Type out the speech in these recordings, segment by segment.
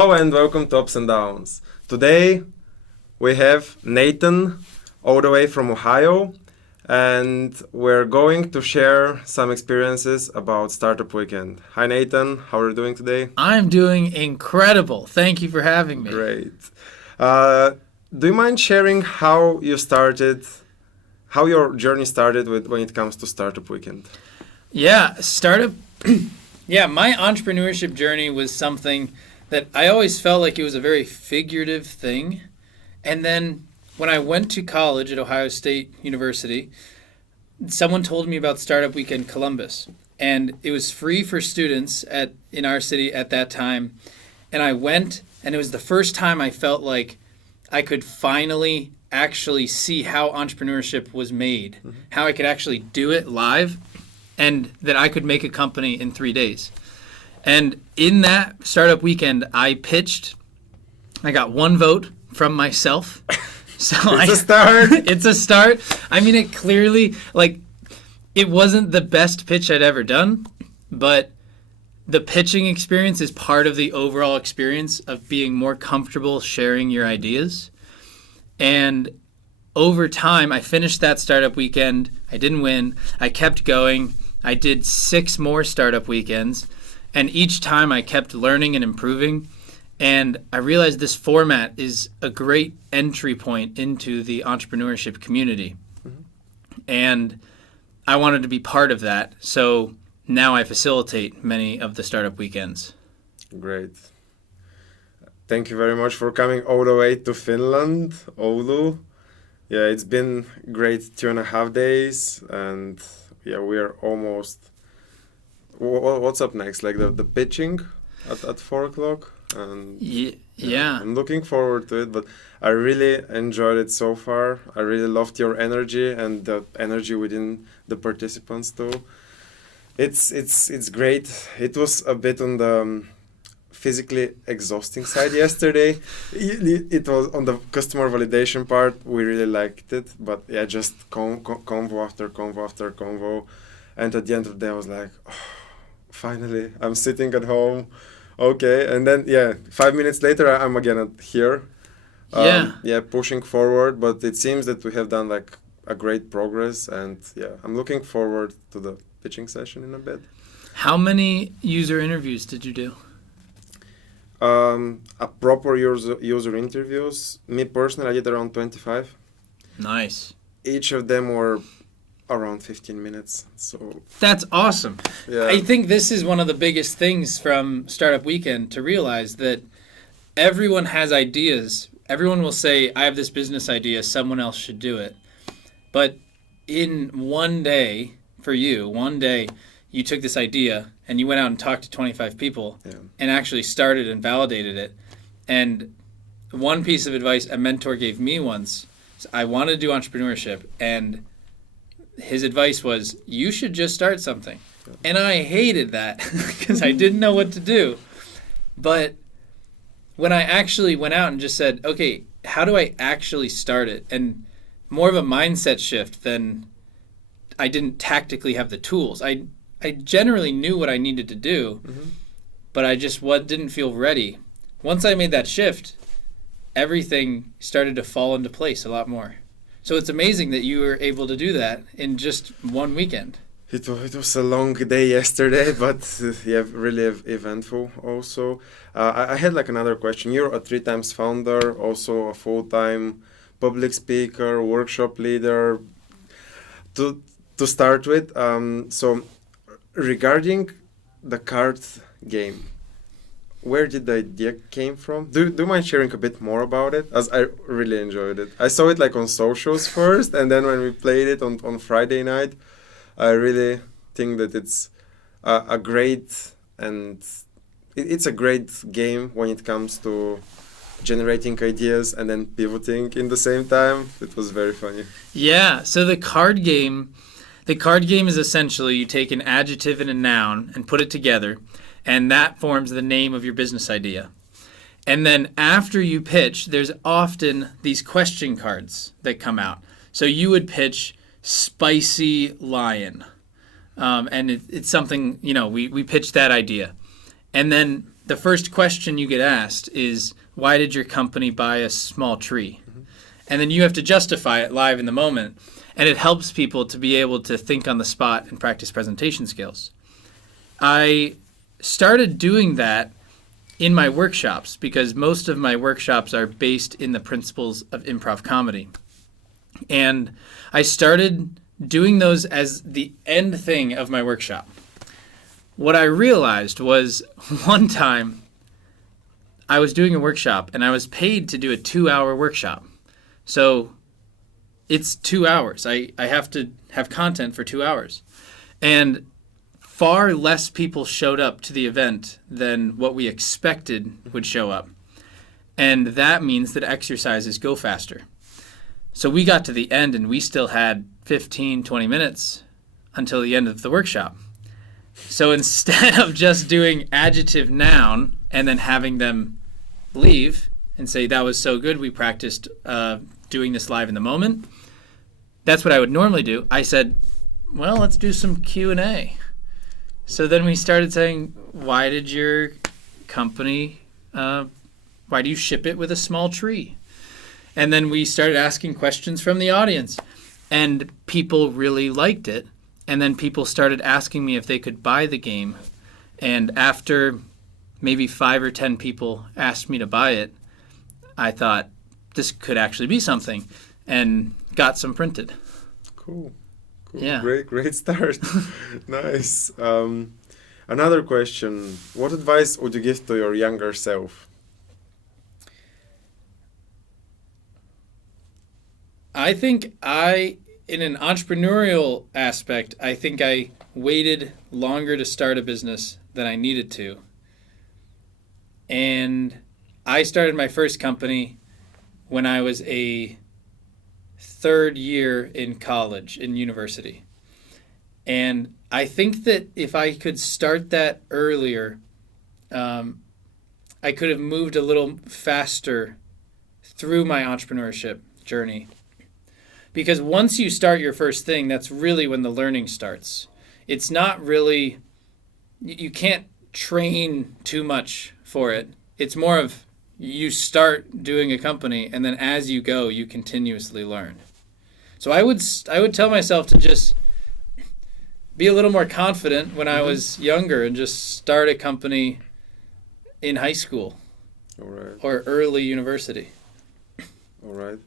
Hello and welcome to Ups and Downs. Today we have Nathan all the way from Ohio, and we're going to share some experiences about Startup Weekend. Hi Nathan, how are you doing today? I'm doing incredible. Thank you for having me. Great. Do you mind sharing how your journey started when it comes to Startup Weekend? Yeah, my entrepreneurship journey was something that I always felt like it was a very figurative thing. And then when I went to college at Ohio State University, someone told me about Startup Weekend Columbus. And it was free for students in our city at that time. And I went, and it was the first time I felt like I could finally actually see how entrepreneurship was made, how I could actually do it live, and that I could make a company in 3 days. And in that Startup Weekend, I pitched. I got one vote from myself. So It's a start. It's a start. I mean, it clearly, it wasn't the best pitch I'd ever done, but the pitching experience is part of the overall experience of being more comfortable sharing your ideas. And over time, I finished that Startup Weekend. I didn't win. I kept going. I did 6 more Startup Weekends. And each time I kept learning and improving. And I realized this format is a great entry point into the entrepreneurship community. Mm-hmm. And I wanted to be part of that. So now I facilitate many of the Startup Weekends. Great. Thank you very much for coming all the way to Finland, Oulu. Yeah, it's been great 2.5 days. And yeah, we are almost... What's up next? Like the pitching at 4 o'clock? And yeah. I'm looking forward to it, but I really enjoyed it so far. I really loved your energy and the energy within the participants too. It's great. It was a bit on the physically exhausting side yesterday. It was on the customer validation part. We really liked it, but yeah, just convo after convo after convo. And at the end of the day, I was like, oh, finally, I'm sitting at home. Okay. And then, 5 minutes later, I'm again here. Pushing forward. But it seems that we have done a great progress. And I'm looking forward to the pitching session in a bit. How many user interviews did you do? A proper user interviews. Me personally, I did around 25. Nice. Each of them were around 15 minutes. So that's awesome. Yeah. I think this is one of the biggest things from Startup Weekend to realize that everyone has ideas. Everyone will say, I have this business idea, someone else should do it. But in one day, you took this idea and you went out and talked to 25 people and actually started and validated it. And one piece of advice a mentor gave me once is I wanted to do entrepreneurship, and his advice was, you should just start something. And I hated that because I didn't know what to do. But when I actually went out and just said, okay, how do I actually start it? And more of a mindset shift than I didn't tactically have the tools. I generally knew what I needed to do, but I just didn't feel ready. Once I made that shift, everything started to fall into place a lot more. So it's amazing that you were able to do that in just one weekend. It was a long day yesterday, but really eventful also. I had another question. You're a 3 times founder, also a full-time public speaker, workshop leader. To start with, so regarding the card game, where did the idea came from? Do you mind sharing a bit more about it? As I really enjoyed it. I saw it on socials first, and then when we played it on Friday night, I really think that it's a great it's a great game when it comes to generating ideas and then pivoting in the same time. It was very funny. Yeah, so the card game is essentially you take an adjective and a noun and put it together, and that forms the name of your business idea. And then after you pitch, there's often these question cards that come out. So you would pitch spicy lion. And it's something, we pitched that idea. And then the first question you get asked is, why did your company buy a small tree? And then you have to justify it live in the moment. And it helps people to be able to think on the spot and practice presentation skills. I started doing that in my workshops because most of my workshops are based in the principles of improv comedy. And I started doing those as the end thing of my workshop. What I realized was one time I was doing a workshop and I was paid to do a 2-hour workshop. So it's 2 hours. I have to have content for 2 hours. And far less people showed up to the event than what we expected would show up. And that means that exercises go faster. So we got to the end and we still had 15, 20 minutes until the end of the workshop. So instead of just doing adjective noun and then having them leave and say, that was so good, we practiced doing this live in the moment, that's what I would normally do. I said, well, let's do some Q&A. So then we started saying, why did your company, why do you ship it with a small tree? And then we started asking questions from the audience. And people really liked it. And then people started asking me if they could buy the game. And after maybe 5 or 10 people asked me to buy it, I thought this could actually be something, and got some printed. Cool. Yeah. Great start. Nice. Another question. What advice would you give to your younger self? I think in an entrepreneurial aspect, I think I waited longer to start a business than I needed to. And I started my first company when I was a third year in college, in university. And I think that if I could start that earlier, I could have moved a little faster through my entrepreneurship journey. Because once you start your first thing, that's really when the learning starts. It's not really, you can't train too much for it. It's more of you start doing a company, and then as you go, you continuously learn. So I would tell myself to just be a little more confident when I was younger and just start a company in high school. All right. Or early university. All right.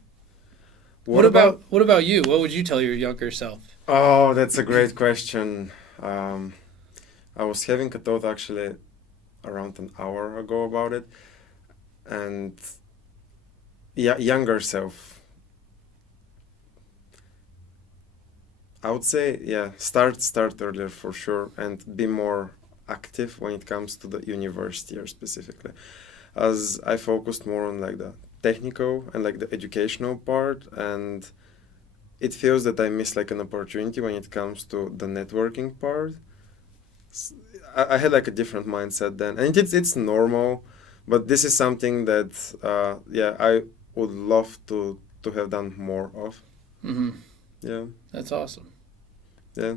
What about you? What would you tell your younger self? Oh, that's a great question. I was having a thought actually around an hour ago about it. And yeah, younger self. I would say, yeah, start earlier for sure, and be more active when it comes to the university or specifically. As I focused more on like the technical and like the educational part, and it feels that I miss like an opportunity when it comes to the networking part. I had like a different mindset then, and it's normal, but this is something that I would love to have done more of. Mm-hmm. Yeah, that's awesome. Yeah,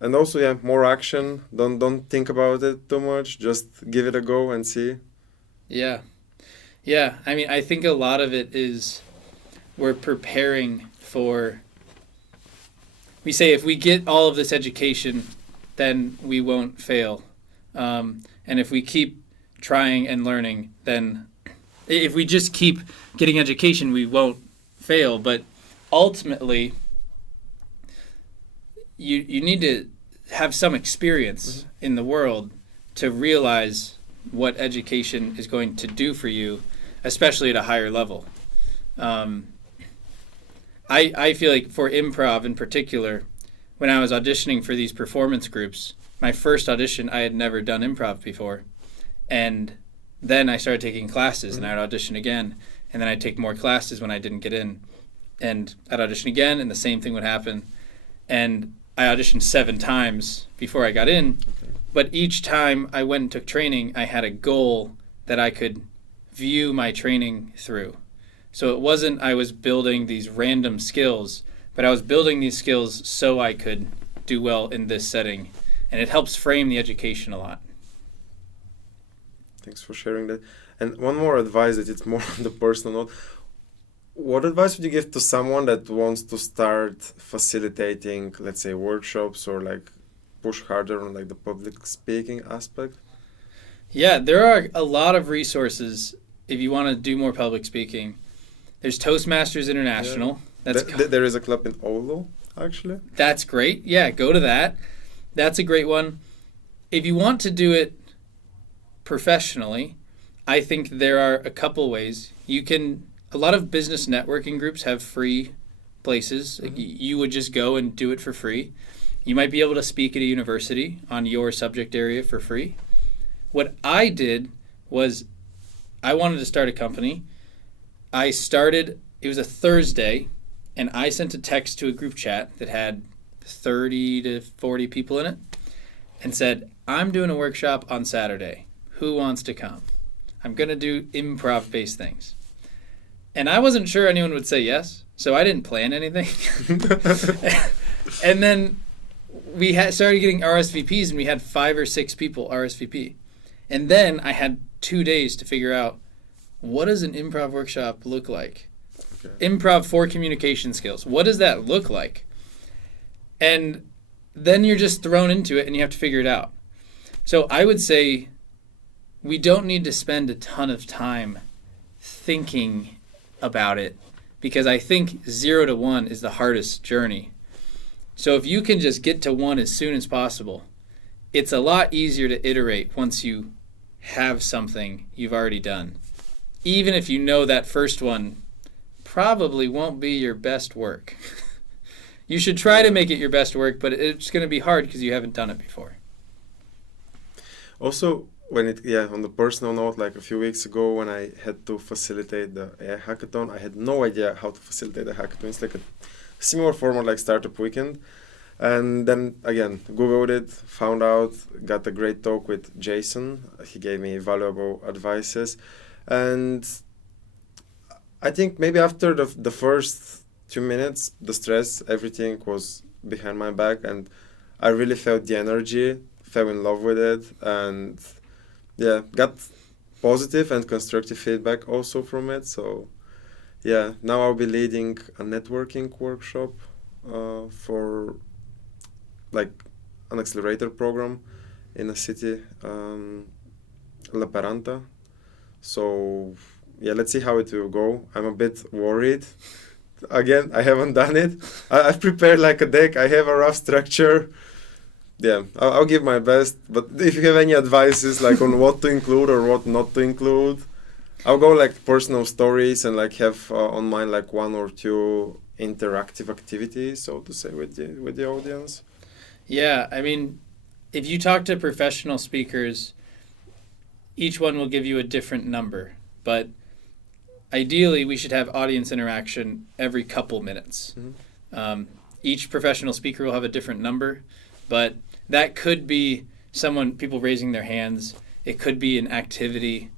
and also more action. Don't think about it too much. Just give it a go and see. Yeah, I mean, I think a lot of it is we're preparing for, we say if we get all of this education, then we won't fail. And if we keep trying and learning, then if we just keep getting education, we won't fail. But ultimately, you need to have some experience in the world to realize what education is going to do for you, especially at a higher level. I feel like for improv in particular, when I was auditioning for these performance groups, my first audition, I had never done improv before. And then I started taking classes, and I'd audition again, and then I'd take more classes when I didn't get in. And I'd audition again, and the same thing would happen. And I auditioned 7 times before I got in. Okay. But each time I went and took training, I had a goal that I could view my training through. So it wasn't I was building these random skills, but I was building these skills so I could do well in this setting. And it helps frame the education a lot. Thanks for sharing that. And one more advice that it's more on the personal note. What advice would you give to someone that wants to start facilitating, let's say, workshops or like push harder on like the public speaking aspect? Yeah, there are a lot of resources if you want to do more public speaking. There's Toastmasters International. Yeah. There is a club in Oulu, actually. That's great. Yeah, go to that. That's a great one. If you want to do it professionally, I think there are a couple ways. A lot of business networking groups have free places. Mm-hmm. You would just go and do it for free. You might be able to speak at a university on your subject area for free. What I did was I wanted to start a company. It was a Thursday, and I sent a text to a group chat that had 30 to 40 people in it and said, I'm doing a workshop on Saturday. Who wants to come? I'm going to do improv-based things. And I wasn't sure anyone would say yes, so I didn't plan anything. And then we started getting RSVPs, and we had 5 or 6 people RSVP. And then I had 2 days to figure out, what does an improv workshop look like? Okay. Improv for communication skills. What does that look like? And then you're just thrown into it, and you have to figure it out. So I would say we don't need to spend a ton of time thinking about it, because I think 0 to 1 is the hardest journey. So if you can just get to 1 as soon as possible, it's a lot easier to iterate once you have something you've already done. Even if you know that first one probably won't be your best work. You should try to make it your best work, but it's going to be hard because you haven't done it before. Also, on the personal note, like a few weeks ago when I had to facilitate the AI hackathon, I had no idea how to facilitate a hackathon. It's like a similar format like Startup Weekend. And then again, Googled it, found out, got a great talk with Jason. He gave me valuable advices. And I think maybe after the first 2 minutes, the stress, everything was behind my back, and I really felt the energy, fell in love with it, and got positive and constructive feedback also from it. So now I'll be leading a networking workshop for like an accelerator program in a city, La Peranta. So let's see how it will go. I'm a bit worried. Again, I haven't done it. I've prepared like a deck. I have a rough structure. I'll give my best. But if you have any advices like on what to include or what not to include, I'll go like personal stories and like have on mine like 1 or 2 interactive activities, so to say, with the audience. Yeah, I mean, if you talk to professional speakers, each one will give you a different number, but ideally we should have audience interaction every couple minutes. Mm-hmm. Each professional speaker will have a different number, but that could be people raising their hands. It could be an activity.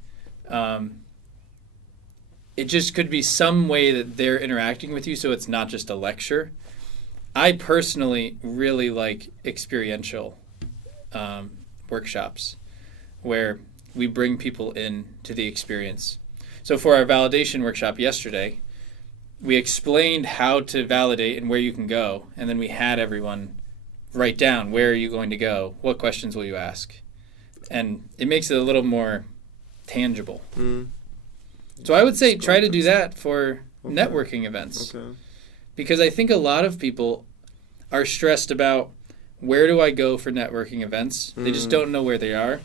It just could be some way that they're interacting with you, so it's not just a lecture. I personally really like experiential workshops where we bring people in to the experience. So for our validation workshop yesterday, we explained how to validate and where you can go, and then we had everyone write down, where are you going to go? What questions will you ask? And it makes it a little more tangible. Mm. So I would say try to do that for networking events. Okay. Because I think a lot of people are stressed about, where do I go for networking events? They just don't know where they are.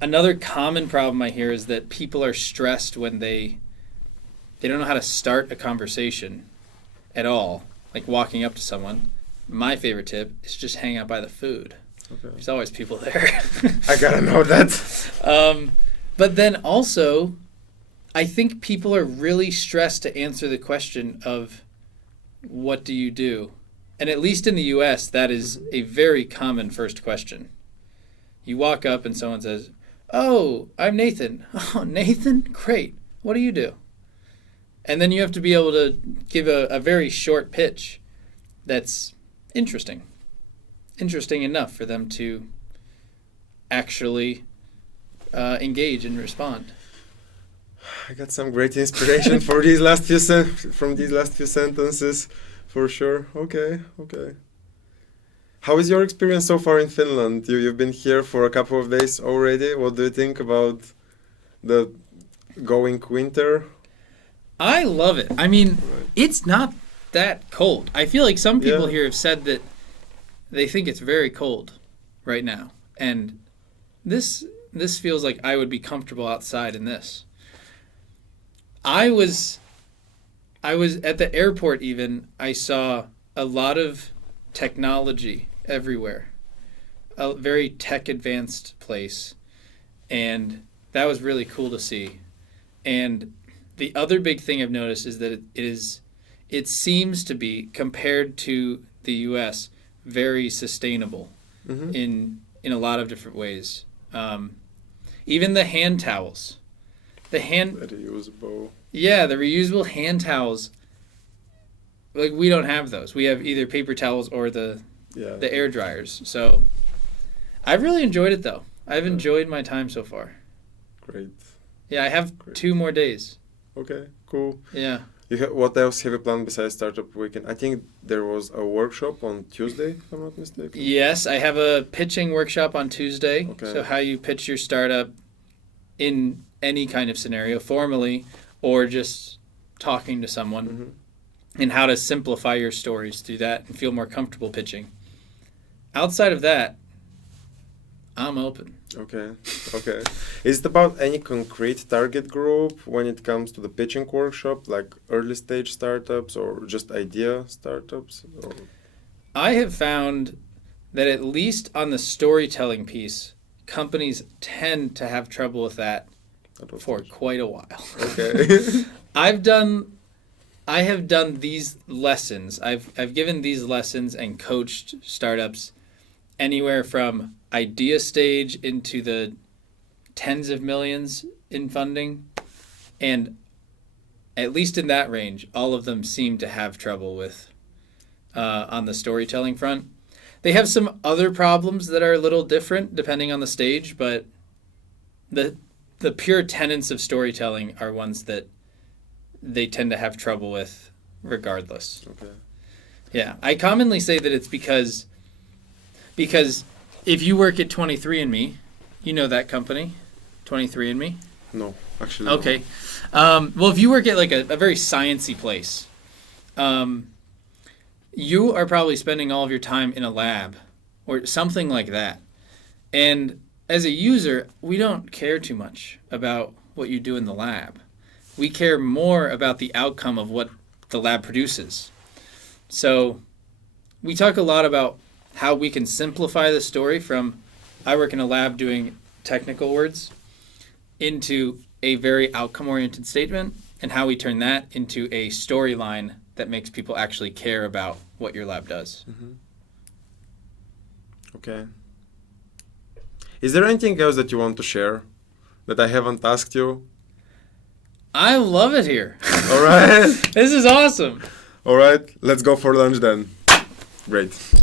Another common problem I hear is that people are stressed when they don't know how to start a conversation at all, like walking up to someone. My favorite tip is just hang out by the food. Okay. There's always people there. I gotta know that. But then also, I think people are really stressed to answer the question of, what do you do? And at least in the US, that is a very common first question. You walk up and someone says, oh, I'm Nathan. Oh, Nathan? Great. What do you do? And then you have to be able to give a very short pitch that's interesting enough for them to actually engage and respond. I got some great inspiration for these last few from these last few sentences, for sure. Okay. How is your experience so far in Finland? You've been here for a couple of days already. What do you think about the going winter? I love it. I mean, it's not that cold. I feel like some people here have said that they think it's very cold right now. And this feels like I would be comfortable outside in this. I was at the airport even. I saw a lot of technology everywhere. A very tech advanced place. And that was really cool to see. And the other big thing I've noticed is that it seems to be, compared to the US, very sustainable in a lot of different ways. Even the hand towels. The reusable. Yeah, the reusable hand towels. Like, we don't have those. We have either paper towels or the air dryers. So I've really enjoyed it, though. I've enjoyed my time so far. Great. Yeah, I have 2 more days. Okay, cool. Yeah. What else have you planned besides Startup Weekend? I think there was a workshop on Tuesday, if I'm not mistaken. Yes, I have a pitching workshop on Tuesday. Okay. So how you pitch your startup in any kind of scenario, formally or just talking to someone, and how to simplify your stories through that and feel more comfortable pitching. Outside of that, I'm open. Okay. Is it about any concrete target group when it comes to the pitching workshop, like early stage startups or just idea startups? Or? I have found that at least on the storytelling piece, companies tend to have trouble with that for quite a while. Okay. I have done these lessons. I've given these lessons and coached startups anywhere from idea stage into the tens of millions in funding. And at least in that range, all of them seem to have trouble with on the storytelling front. They have some other problems that are a little different depending on the stage, but the pure tenets of storytelling are ones that they tend to have trouble with regardless. Okay. Yeah, I commonly say that it's because if you work at 23andMe, you know that company, 23andMe? No, actually. Okay. Well, if you work at like a very sciencey place, you are probably spending all of your time in a lab or something like that. And as a user, we don't care too much about what you do in the lab. We care more about the outcome of what the lab produces. So we talk a lot about how we can simplify the story from, I work in a lab doing technical words, into a very outcome-oriented statement, and how we turn that into a storyline that makes people actually care about what your lab does. Okay. Is there anything else that you want to share that I haven't asked you? I love it here. All right. This is awesome. All right. Let's go for lunch then. Great.